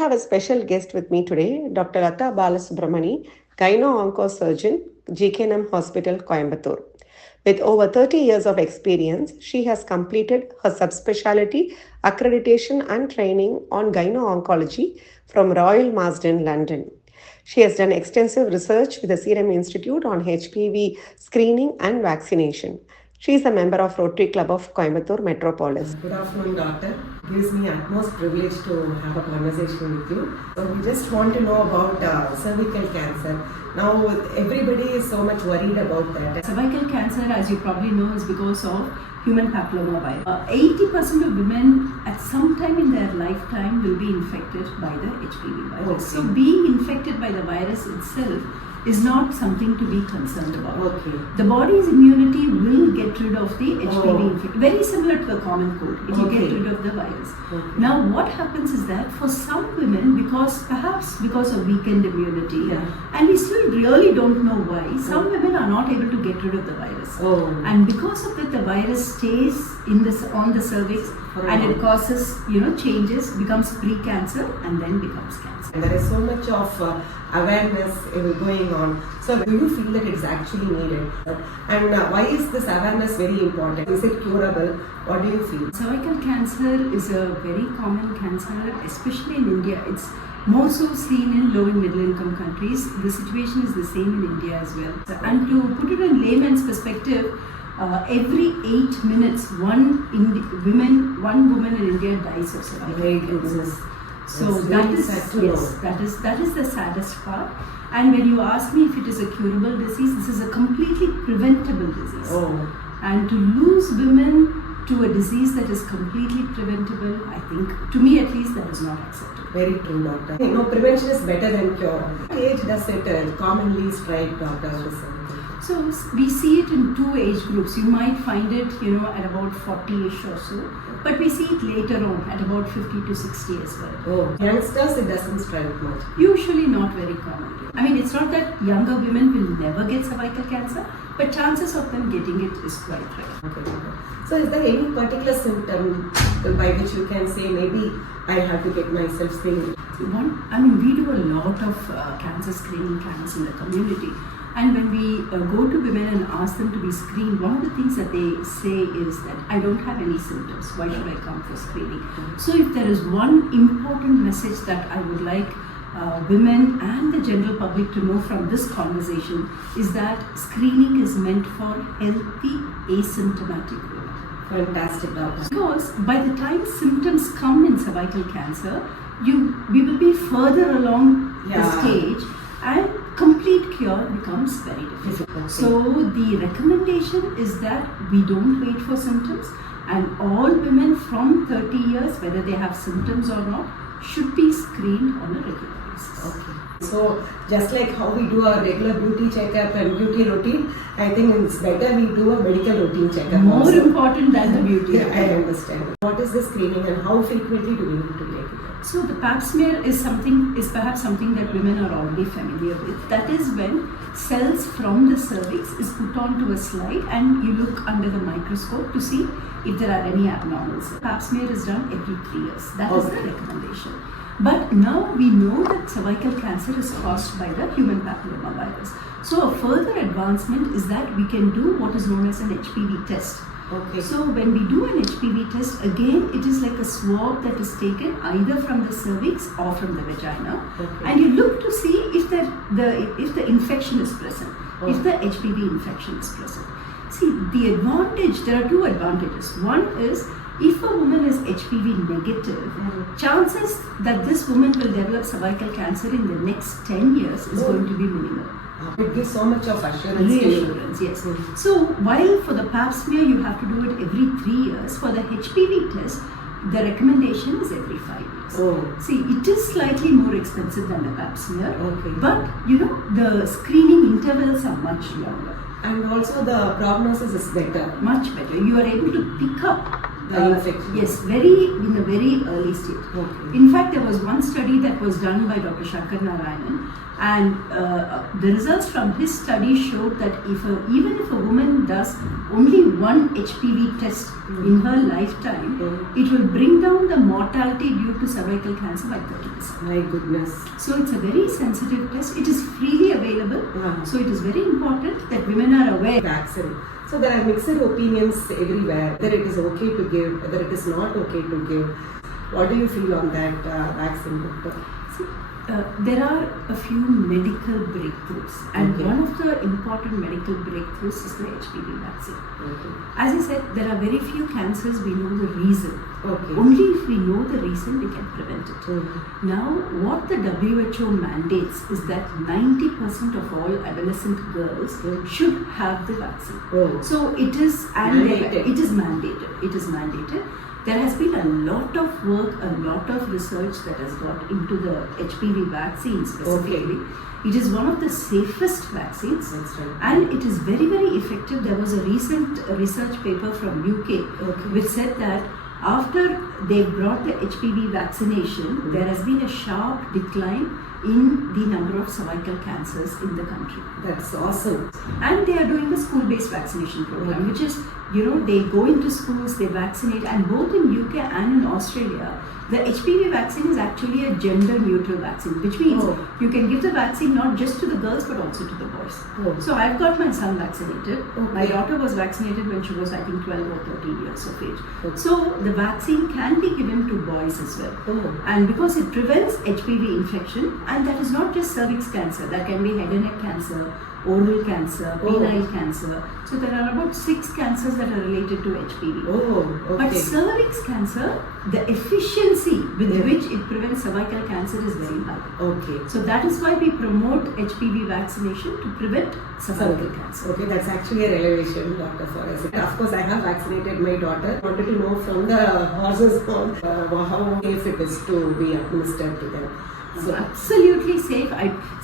have a special guest with me today, Dr. Latha Balasubramani, Gynae Onco surgeon, GKNM Hospital, Coimbatore. With over 30 years of experience, she has completed her subspecialty accreditation and training on gynae oncology from Royal Marsden, London. She has done extensive research with the Serum Institute on HPV screening and vaccination. She is a member of Rotary Club of Coimbatore Metropolis. Good afternoon, doctor. It gives me utmost privilege to have a conversation with you. So we just want to know about cervical cancer. Now everybody is so much worried about that. Cervical cancer, as you probably know, is because of human papillomavirus. 80% of women at some time in their lifetime will be infected by the HPV virus. Okay. So being infected by the virus itself is not something to be concerned about. Okay. The body's immunity will get rid of the HPV infection. Very similar to the common cold. It will get rid of the virus. Okay. Now what happens is that for some women, perhaps because of weakened immunity, and we still really don't know why, some women are not able to get rid of the virus. And because of that, the virus stays on the cervix and it causes changes, becomes pre-cancer and then becomes cancer. And there is so much of awareness going on. So do you feel that it's actually needed? And why is this awareness very important? Is it curable? What do you feel? Cervical cancer is a very common cancer, especially in India. It's more so seen in low and middle income countries. The situation is the same in India as well. And to put it in layman's perspective, every 8 minutes, one woman in India dies of cervical cancer. So that is the saddest part. And when you ask me if it is a curable disease, this is a completely preventable disease. And to lose women to a disease that is completely preventable, I think, to me at least, that is not acceptable. Very true, doctor. Prevention is better than cure. What age does it commonly strike doctors? So we see it in two age groups. You might find it, at about 40ish or so, but we see it later on at about 50 to 60 as well. Youngsters, it doesn't strike much. Usually not very common. I mean, it's not that younger women will never get cervical cancer, but chances of them getting it is quite rare. Okay. So is there any particular symptom by which you can say maybe I have to get myself screened? We do a lot of cancer screening camps in the community. And when we go to women and ask them to be screened, one of the things that they say is that I don't have any symptoms. Why should I come for screening? So if there is one important message that I would like women and the general public to know from this conversation is that screening is meant for healthy, asymptomatic women. Fantastic, doctor. Because by the time symptoms come in cervical cancer, we will be further along the stage and complete cure becomes very difficult. So the recommendation is that we don't wait for symptoms, and all women from 30 years, whether they have symptoms or not, should be screened on a regular basis. Okay. So just like how we do a regular beauty checkup and beauty routine, I think it's better we do a medical routine checkup. More important than the beauty. I understand. What is the screening and how frequently do we need to take it? So the pap smear is perhaps something that women are already familiar with. That is when cells from the cervix is put onto a slide and you look under the microscope to see if there are any abnormal cells. Pap smear is done every 3 years. That is the recommendation. But now we know that cervical cancer is caused by the human papillomavirus. So a further advancement is that we can do what is known as an HPV test. Okay. So when we do an HPV test, again it is like a swab that is taken either from the cervix or from the vagina, and you look to see if the infection is present, if the HPV infection is present. See, there are two advantages. One is if a woman is HPV negative, chances that this woman will develop cervical cancer in the next 10 years is going to be minimal. It gives so much of assurance. Reassurance, yes. So while for the pap smear you have to do it every 3 years, for the HPV test, the recommendation is every 5 years. See, it is slightly more expensive than the pap smear, but the screening intervals are much longer. And also the prognosis is better. Much better. You are able to pick up infection. Yes, in a very early stage. Okay. In fact, there was one study that was done by Dr. Shankar Narayanan, and the results from his study showed that even if a woman does only one HPV test in her lifetime, it will bring down the mortality due to cervical cancer by 30%. My goodness. So it's a very sensitive test. It is freely available. So it is very important that women are aware. Vaccine. So there are mixed opinions everywhere, whether it is okay to give, whether it is not okay to give. What do you feel on that vaccine, doctor? See, there are a few medical breakthroughs, and one of the important medical breakthroughs is the HPV vaccine. As I said, there are very few cancers we know the reason. Only if we know the reason, we can prevent it. Now, what the WHO mandates is that 90% of all adolescent girls should have the vaccine. So it is mandated. It is mandated. It is mandated. There has been a lot of work, a lot of research that has got into the HPV vaccine specifically. It is one of the safest vaccines. That's right. And it is very, very effective. There was a recent research paper from UK which said that after they brought the HPV vaccination, there has been a sharp decline in the number of cervical cancers in the country. That's awesome. And they are doing a school-based vaccination program, which is, they go into schools, they vaccinate, and both in UK and in Australia, the HPV vaccine is actually a gender-neutral vaccine, which means you can give the vaccine not just to the girls but also to the boys. So I've got my son vaccinated. My daughter was vaccinated when she was, I think, 12 or 13 years of age. So the vaccine can be given to boys as well. And because it prevents HPV infection, and that is not just cervix cancer, that can be head and neck cancer, oral cancer, penile cancer. So there are about 6 cancers that are related to HPV. But cervix cancer, the efficiency with which it prevents cervical cancer is very high. So that is why we promote HPV vaccination to prevent cervical cancer. That's actually a revelation, doctor, for us. Of course, I have vaccinated my daughter. I wanted to know from the horse's mouth how safe it is to be administered to them. So absolutely safe.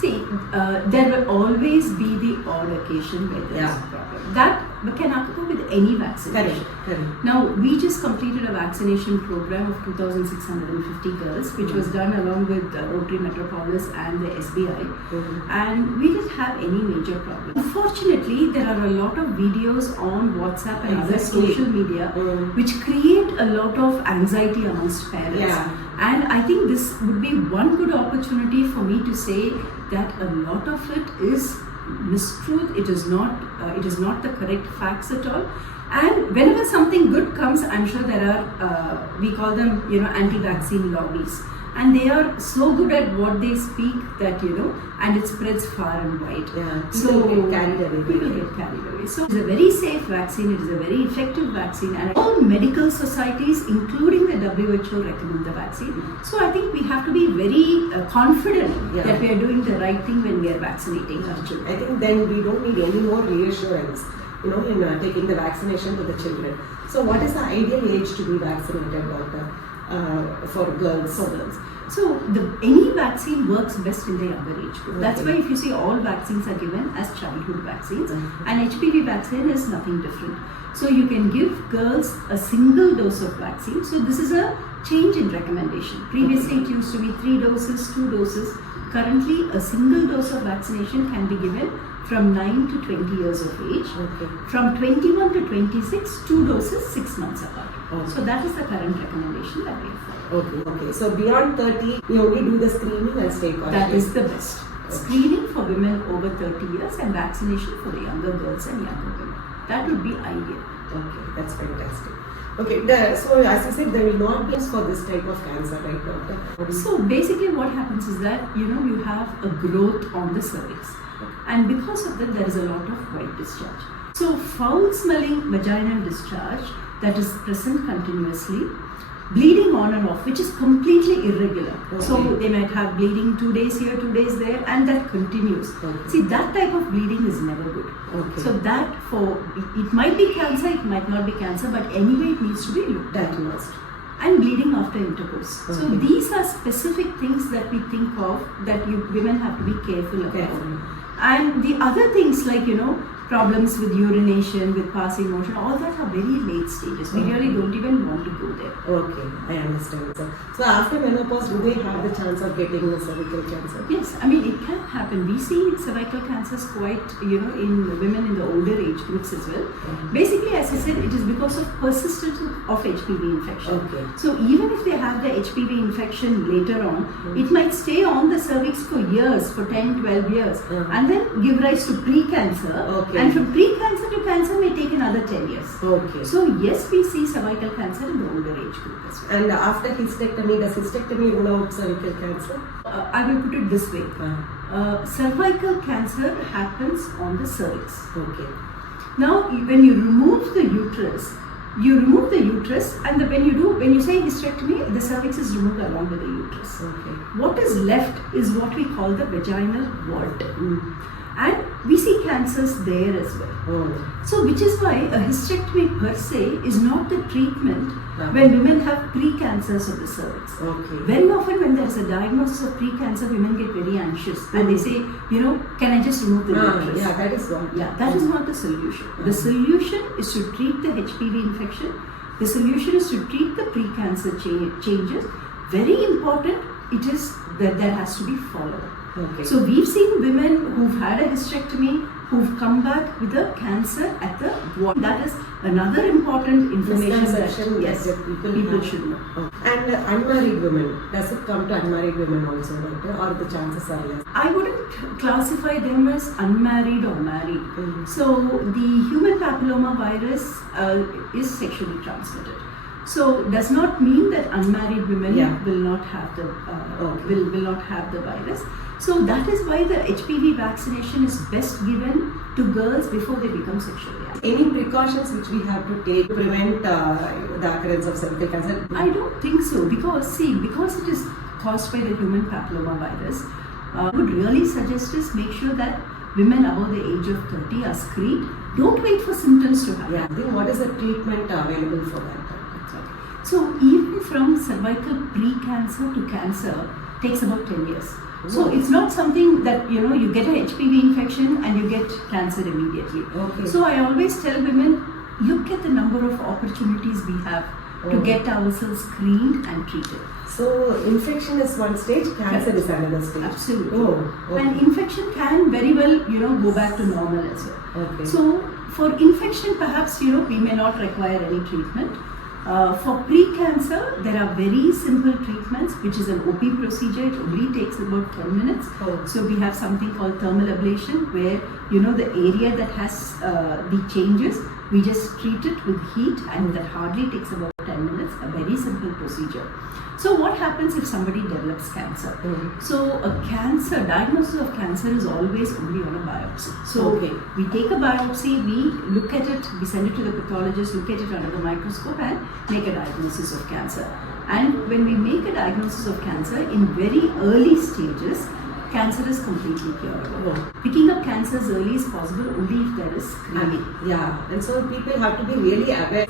There will always be the odd occasion where there is a problem. That can occur with any vaccination. Correct. Now, we just completed a vaccination program of 2,650 girls, which was done along with Rotary Metropolis and the SBI, and we didn't have any major problem. Unfortunately, there are a lot of videos on WhatsApp and other social media which create a lot of anxiety amongst parents. And I think this would be one good opportunity for me to say that a lot of it is mistruth. It is not the correct facts at all. And whenever something good comes, I'm sure there are, we call them, anti-vaccine lobbies. And they are so good at what they speak that, and it spreads far and wide. So people get carried away. So it's a very safe vaccine, it is a very effective vaccine, and all medical societies, including the WHO, recommend the vaccine. So I think we have to be very confident that we are doing the right thing when we are vaccinating our children. I think then we don't need any more reassurance, in taking the vaccination to the children. So what is the ideal age to be vaccinated, doctor? For girls. So any vaccine works best in the younger age group. That's why if you see all vaccines are given as childhood vaccines, and HPV vaccine is nothing different. So you can give girls a single dose of vaccine. So this is a change in recommendation. Previously it used to be 3 doses, 2 doses. Currently a single dose of vaccination can be given from 9 to 20 years of age. From 21 to 26, 2 doses 6 months apart. So that is the current recommendation that we follow. So beyond 30, we only do the screening and stay cautious. That is the best. Screening for women over 30 years and vaccination for the younger girls and younger women. That would be ideal. That's fantastic. So as you said, there will not be for this type of cancer, right, doctor? So basically what happens is that, you have a growth on the cervix. And because of that, there is a lot of white discharge. So foul-smelling vaginal discharge that is present continuously, bleeding on and off, which is completely irregular. So they might have bleeding 2 days here, 2 days there, and that continues. See, that type of bleeding is never good. So that it might be cancer, it might not be cancer, but anyway it needs to be looked at. And bleeding after intercourse. So these are specific things that we think of that women have to be careful about. And the other things like, problems with urination, with passing motion, all that are very late stages. We really don't even want to go there. Okay, I understand. So after menopause, do they have the chance of getting the cervical cancer? Yes, I mean it can happen. We see cervical cancers quite, in women in the older age groups as well. Basically, as I said, it is because of persistence of HPV infection. Okay. So even if they have the HPV infection later on, it might stay on the cervix for years, for 10, 12 years, and then give rise to pre-cancer. Okay. And from pre-cancer to cancer may take another 10 years. Okay. So yes, we see cervical cancer in the older age group as well. And after hysterectomy, does hysterectomy rule out cervical cancer? I will put it this way. Cervical cancer happens on the cervix. Okay. Now, when you remove the uterus, and when you say hysterectomy, the cervix is removed along with the uterus. Okay. What is left is what we call the vaginal vault. And we see cancers there as well. So, which is why a hysterectomy per se is not the treatment when women have pre-cancers of the cervix. Okay. Very often when there is a diagnosis of pre-cancer, women get very anxious and they say, can I just remove the uterus? Yeah, that is one. Yeah, that is not the solution. The solution is to treat the HPV infection. The solution is to treat the pre-cancer changes. Very important, it is that there has to be follow-up. Okay. So we've seen women who've had a hysterectomy who've come back with a cancer at the wall. That is another important information that people should know. And unmarried women, does it come to unmarried women also, doctor, or the chances are less? I wouldn't classify them as unmarried or married. So the human papilloma virus is sexually transmitted. So does not mean that unmarried women will not have the will not have the virus. So that is why the HPV vaccination is best given to girls before they become sexually active. Any precautions which we have to take to prevent the occurrence of cervical cancer? I don't think so, because it is caused by the human papilloma virus. I would really suggest is make sure that women above the age of 30 are screened. Don't wait for symptoms to happen. Yeah. Then what is the treatment available for that? So even from cervical pre-cancer to cancer takes about 10 years. So it's not something that you get a HPV infection and you get cancer immediately. Okay. So I always tell women, look at the number of opportunities we have to get ourselves screened and treated. So infection is one stage, cancer is another stage. Absolutely. Okay. And infection can very well go back to normal as well. Okay. So for infection, perhaps we may not require any treatment. For pre-cancer, there are very simple treatments, which is an OP procedure. It only takes about 10 minutes. So we have something called thermal ablation, where the area that has the changes, we just treat it with heat, and that hardly takes about 10 minutes. A very simple procedure. So what happens if somebody develops cancer? So a diagnosis of cancer is always only on a biopsy. So we take a biopsy, we look at it, we send it to the pathologist, look at it under the microscope and make a diagnosis of cancer. And when we make a diagnosis of cancer in very early stages, cancer is completely curable. Picking up cancers early is possible only if there is screening. And so people have to be really aware.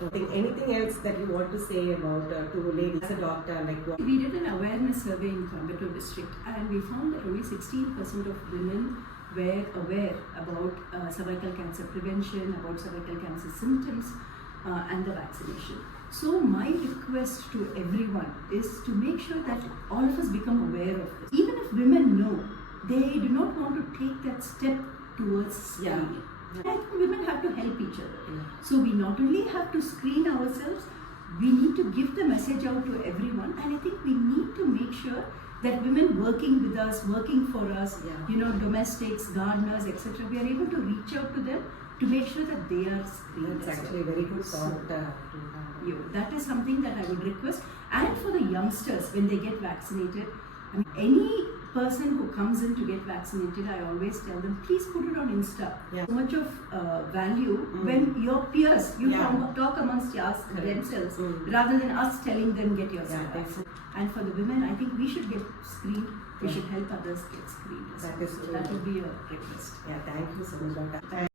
Anything else that you want to say about to ladies as a doctor? We did an awareness survey in Coimbatore district, and we found that only 16% of women were aware about cervical cancer prevention, about cervical cancer symptoms, and the vaccination. So my request to everyone is to make sure that all of us become aware of this. Even if women know, they do not want to take that step towards screening. I think women have to help each other. So we not only have to screen ourselves, we need to give the message out to everyone, and I think we need to make sure that women working with us, working for us, domestics, gardeners, etc., we are able to reach out to them to make sure that they are screened. That's actually a very good thought. That is something that I would request. And for the youngsters, when they get vaccinated, any person who comes in to get vaccinated, I always tell them, please put it on Insta. So much of value when your peers, talk amongst themselves rather than us telling them get yourself vaccinated. And for the women, I think we should get screened. We should help others get screened. That would be a request. Thank you so much, Doctor.